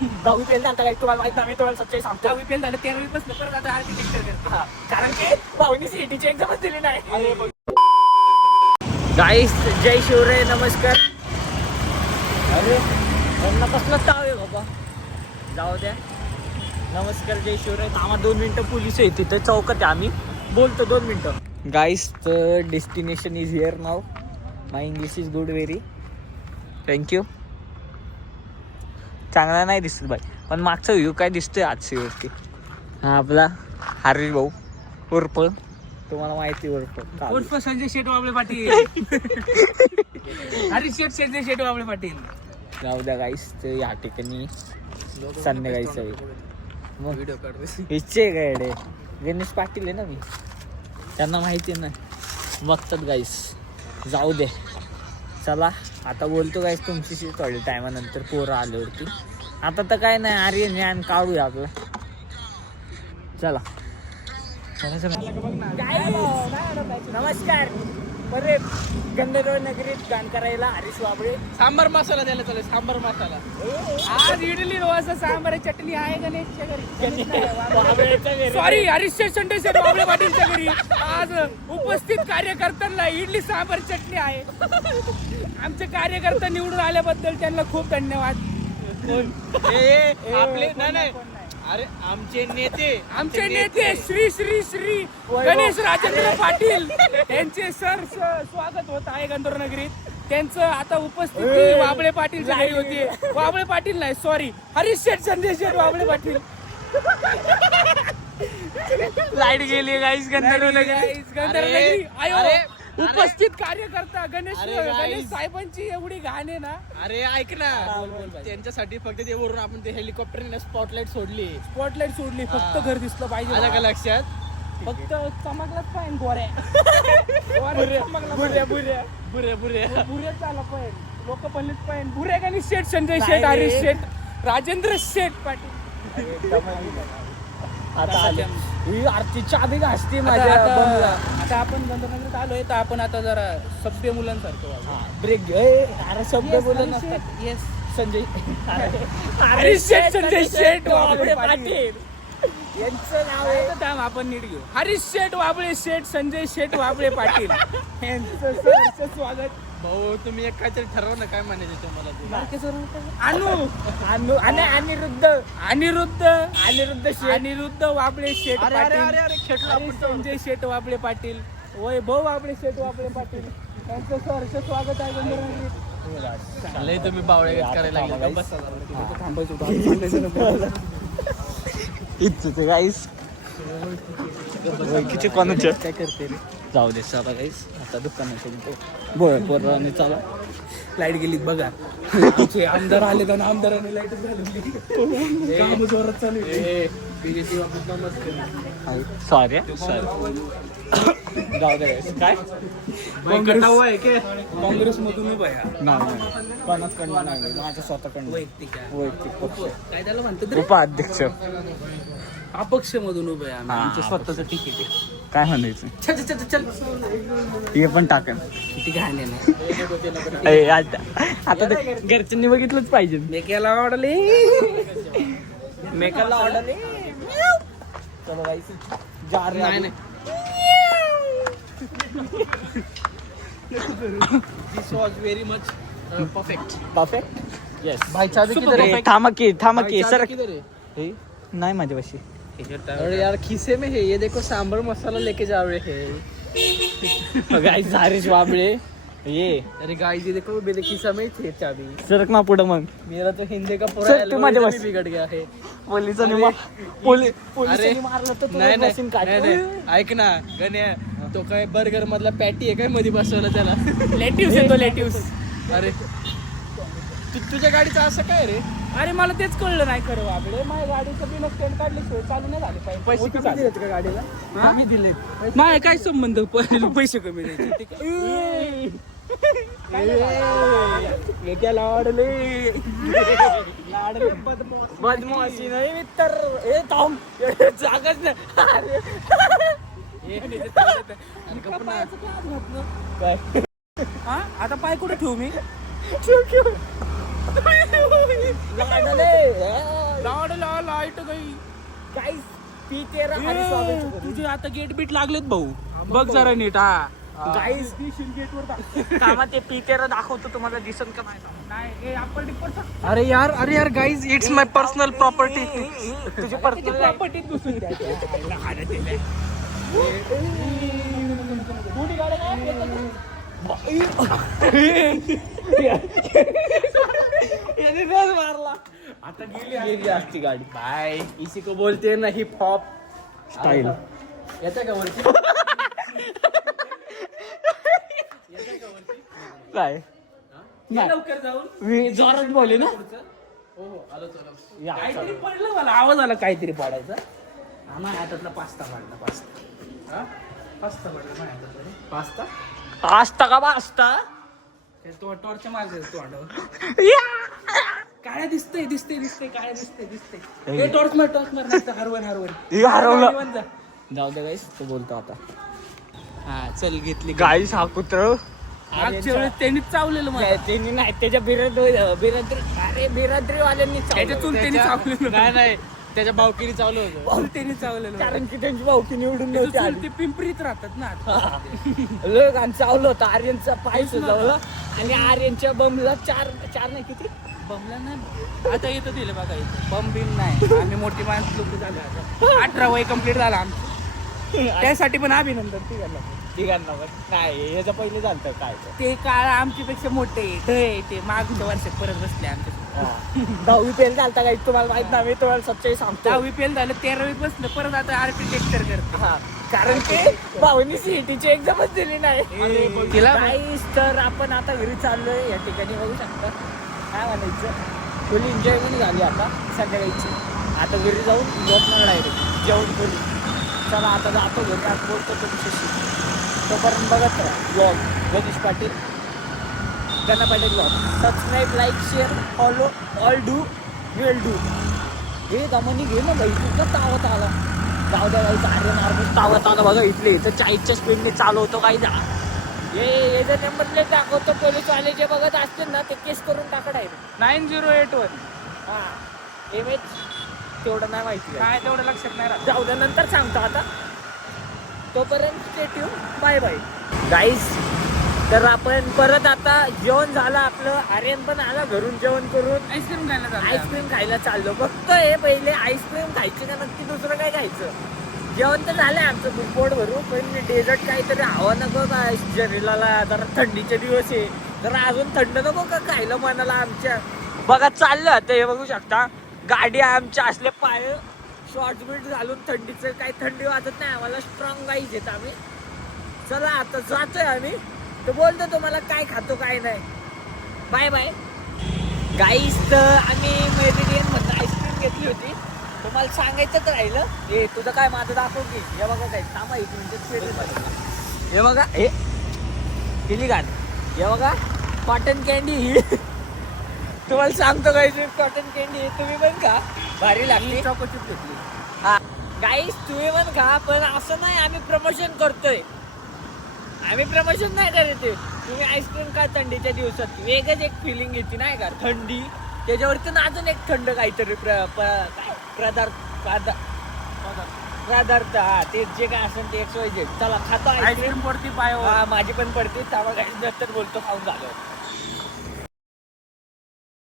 10वी फेल झाला काय तुम्हाला माहित नाही, मी तुम्हाला सच्चाई सांगतो. 10वी फेल झालं 13वी पासून परत आता आर्किटेक्चर करतो. हा, कारण की भाऊनी सीईटीची एक्झामच दिली नाही. गाईस जय शिवराय, नमस्कार. अरे यांना कसला ताव आहे बाबा, जाऊ द्या. नमस्कार, जय शिवराय. आम्हाला 2 मिनटं पोलीस आहे तिथं चौकात आहे, आम्ही बोलतो 2 मिनटं. Guys the destination is here now. My English is good very, thank you. चांगला नाही दिसत बाई, पण मागचा व्ह्यू काय दिसतोय आजची वरती. हा आपला हरीश भाऊ उर्फ, तुम्हाला माहिती उर्फ संजय शेट वाबळे पाटील. हरीश शेट संजय शेट वाबळे पाटील. जाऊ द्या गाईस. तर या ठिकाणी संध्याकाळीचा मग व्हिडिओ काढतो. इच्छे काय रे, गणेश पाटील आहे ना मी, त्यांना माहिती आहे ना, बघतात गाईस. जाऊ दे, चला आता बोलतो गाईस तुमच्याशी थोड्या टायमानंतर पोरं आल्यावरती. आता तर काय नाही, आर्यन ज्ञान काढूया आपलं. चला नमस्कार. बरे गंधर्व नगरीत गाण करायला हरीश वाबळे. सांबार मसाला द्यायला चालेल, सांबार मसाला. आज इडली डोसा सांबार चटणी आहे गणेशच्या घरी. सॉरी, हरीश शेट संजय शेट वाबळे पाटीलच्या घरी आज उपस्थित कार्यकर्त्यांना इडली सांबार चटणी आहे. आमचे कार्यकर्ता निवडून आल्याबद्दल त्यांना खूप धन्यवाद. आपले नाही अरे आमचे नेते श्री श्री श्री गणेश राजेंद्र पाटील यांचे सर स्वागत होत आहे गंधर्व नगरीत. त्यांचं आता उपस्थिती वाबळे पाटीलच्या घरी होती. वाबळे पाटील नाही, सॉरी, हरीश शेठ संजय शेठ वाबळे पाटील. लाईट गेली गाईस गंधर्व नगरी. आयो, उपस्थित कार्यकर्ता गणेश साहेबांची एवढी घाण आहे ना. अरे ऐक ना, त्यांच्यासाठी फक्त ते वरून आपण ते हेलिकॉप्टर स्पॉटलाइट सोडली. फक्त घर दिसलं पाहिजे. आलं का लक्षात? फक्त चमकलाच पाहिजे गोऱ्या. बुऱ्या झाला पाहिजे. लोक बनलेच पाहिजे. बुऱ्या गणेश शेठ संजय शेठ हरीश शेठ राजेंद्र शेठ पाटील. आता आले ही आरतीच्या आधी घासते आता माझ्या बंगला. आता आपण गंधर्वनगरीत आलोय, तर आपण आता जरा सभ्य मुलांसारखं वागू. ब्रेक घे. अरे शब्द बोलत नसतात. येस संजय हरीश शेठ संजय शेठ वाबळे पाटील यांचं नाव आहे. आता थांब, आपण नीट घेऊ. हरीश शेठ वाबळे शेठ संजय शेठ वाबळे पाटील यांचं सहर्ष स्वागत. भाऊ तुम्ही एक काहीतरी ठरवा ना, काय म्हणायचं तुम्हाला? अनिरुद्ध वाबळे शेठ पाटील, संजय शेठ वाबळे पाटील, वैभव वाबळे शेठ वाबळे पाटील यांचं सहर्ष स्वागत आहे गंधर्वनगरीत. लय तुम्ही बावळे करायला लागले. बस इथं गाईस किती कोणाच्या काय करते रे. जाऊ दे चला गाईस, आता दुकानात बोळ पोराने चला. लाईट गेली बघा. आमचे आमदार आले तर आमदारांनी लाईट घालवली. काम जोरात चालू आहे. सॉरी जाऊ दे guys. काय काँग्रेस मधून उभा आहे. नाही कोणाचकडनं नाही, माझ्या स्वतःकडनं वैयक्तिक आहे. वैयक्तिक पक्ष, काय त्याला म्हणतात रे? उपाध्यक्ष. अपक्ष मधून उभे आहे आम्ही. हा, आमचं स्वतःचं तिकीट आहे. काय म्हणायचं चल चल चल हे पण टाकेन. किती घाण आहे ना. आता ते घरच्यांनी बघितलंच पाहिजे. मेक्याला ऑर्डरले मेकअपला ऑर्डर चलो गाईस जार नाही नाही. This was very much perfect. Perfect yes. भाई चाबी किधर है? थांबा की सर. किधर है? हे नाही माझ्यापाशी. अरे यार खीसे में है ये, देखो सांबर मसाला लेके जा रहे हैं. गाईस हरीश वाबळे ये अरे गाइस ये देखो मेरे खीसा में थे चाबी. सरक ना पुढं मग. मेरा तो हिंदी का सर, पूरा तू माझ्या algorithm बस. ही बिगड़ गया है. पोलिसांनी अरे पोलिसांनी मारलं तर तुला नाही बसून काय. नाही ऐक ना गण्या, तो काय बर्गर मधला पॅटी आहे काय मध्ये बसवलं त्याला? लेटिव्स येतो लेटिव्स. अरे तुझ्या गाडीचं असं काय रे? अरे मला तेच कळलं नाही खरं वाबळे. माझ्या गाडीचं बिल स्टँड काढल्याशिवाय चालू नाही झाले पाहिजे. पैसे किती दिलेत का गाडीला? कमी दिले. नाही काय संबंध, पैसे कमी द्यायचे. बदमाशी नाही मित्र. ए थांब, जागाच नाही. हा आता पाय कुठे ठेवू मी? लाईट गई गाईस P13 आणि स्वामीचं घर. तुझे आता गेट बीट लागलेत भाऊ बघ जरा नीट हा गाईस कामा ते P13 दाखवतो तुम्हाला दिसन का नाही आपण डिपर अरे यार guys it's my personal property. तुझी पर्सनल प्रॉपर्टीत घुसून द्या मारला आता गेली असती गाडी. बाय इसी को बोलते हैं ना हिप हॉप स्टाईल येते का वरती? काय ये लवकर जाऊन मी जोरात बोलले ना. हो आलो चलो. काहीतरी पडलं मला आवाज आला काहीतरी पडायचा माझ्या हातातला पास्ता पडला पास्ता पास्ता पडला माझ्या हातातला पास्ता असता का वाजता तो टॉर्च मारते तोंडावर काय दिसतंय काय दिसतंय टॉर्च मार हरवण हरवलं. निवांत जा. जाऊ दे गाईस तो बोलतो आता. हा चल घेतली गाईस हा कुत्र मागच्या वेळेस त्यांनीच चावलेलं मला त्यांनी नाही त्याच्या बिराद्रीवाल्यांनी त्याच्या चुलत्यानी चावलेलं नाही त्याच्या भावकीने चालू होतं. चुलत्यानी चावलेलं कारण की त्यांची भावकी निवडून त्याचं नव्हती आली. चुलते पिंपरीत राहतात ना लोक आणि चावलं होतं आर्यनचा पाय सुजवलं आणि आर्यनच्या बमला चार नाही किती बमला नाही आता येतं दिलं बघा इथं बम बिम नाही आम्ही मोठी माणसं लोक झालो आता 18 वय कम्प्लीट झालं आमचं त्यासाठी पण अभिनंदन तिघांना पण नाही याच्या पहिले झालं काय ते काळ आमच्यापेक्षा मोठे ते मागच्या वर्षात परत बसले आमच्या 10वी फेल झालता काही तुम्हाला माहित नाही मी तुम्हाला सच्चाई सांगतो. 10वी फेल झालं 13वी बसलं परत आता आर्किटेक्चर करते हा, कारण की भाऊनी सीईटीची एक्झामच दिली नाही. तिला Guys, तर आपण आता घरी चाललोय या ठिकाणी बघू शकता काय म्हणायचं फुल एन्जॉयमेंट झाली आता संध्याकाळीची. आता घरी जाऊन झोपणार डायरेक्ट जेवण करू. चला आता जातो घरी आज बोलतो तुमच्याशी. तोपर्यंत बघत राहा ब्लॉग गणेश पाटील गणा Patil blog. Subscribe like share follow all do will do. हे दमनी घे ना बाई तुझं तावत आला. जाऊ द्या गाईचं आर्यन आर्मी तावत आला बघा इथले इथं 40च्या स्पीडने चालवतो काही जा हे जर नंबर प्लेट दाखवतो पोलीसवाले जे बघत असतील ना ते केस करून टाकत आहे. 9081 हा एमएच तेवढं नाही माहिती काय तेवढं लक्षात नाही राहत जाऊ द्या नंतर सांगतो आता. तोपर्यंत स्टे ट्यून बाय बाय गाईस. तर आपण परत आता जेवण झालं आपलं. आर्यन पण आला घरून जेवण करून. आईस्क्रीम खायला जातो आईस्क्रीम खायला चाललो. बघतोय पहिले आईस्क्रीम खायची का नक्की दुसरं काय खायचं. जेवण तर झालंय आमचं पोट भरू पण डेझर्ट काहीतरी हवं नको का शरीराला. जरा थंडीचे दिवस आहे जरा अजून थंड नको का खायला मनाला आमच्या. बघा चाललं आता हे बघू शकता गाडी आमच्या असले पाय शॉर्ट बीट घालून थंडीचं काही थंडी वाजत नाही आम्हाला. स्ट्रॉंग गाईज येत आम्ही. चला आता जातोय आम्ही तर बोलतो तुम्हाला काय खातो काय नाही. बाय बाय गाईस. तर आम्ही मेरिडियन मधून आईस्क्रीम घेतली होती. तुम्हाला सांगायचं तर राहिलं हे तुझं काय माझं दाखव की. हे बघा काय थांबा 1 मिनिट. हे बघा हे केली गाण. हे बघा कॉटन कॅन्डी ही तुम्हाला सांगतो काय कॉटन कॅन्डी हे तुम्ही पण खा भारी लागली. चॉकोचिप घेतली हा गाईस तुम्ही पण खा पण असं नाही आम्ही प्रमोशन करतोय. आम्ही प्रमोशन नाही करत. तुम्ही आईस्क्रीम खा थंडीच्या दिवसात वेगळच एक फिलिंग येते नाही का. थंडी त्याच्यावरती अजून एक थंड काहीतरी पदार्थ हा ते जे काय असेल ते XYZ. चला खातो आईस्क्रीम पडती पाय हा माझी पण पडते. त्यामुळे काही नंतर बोलतो खाऊन झालं.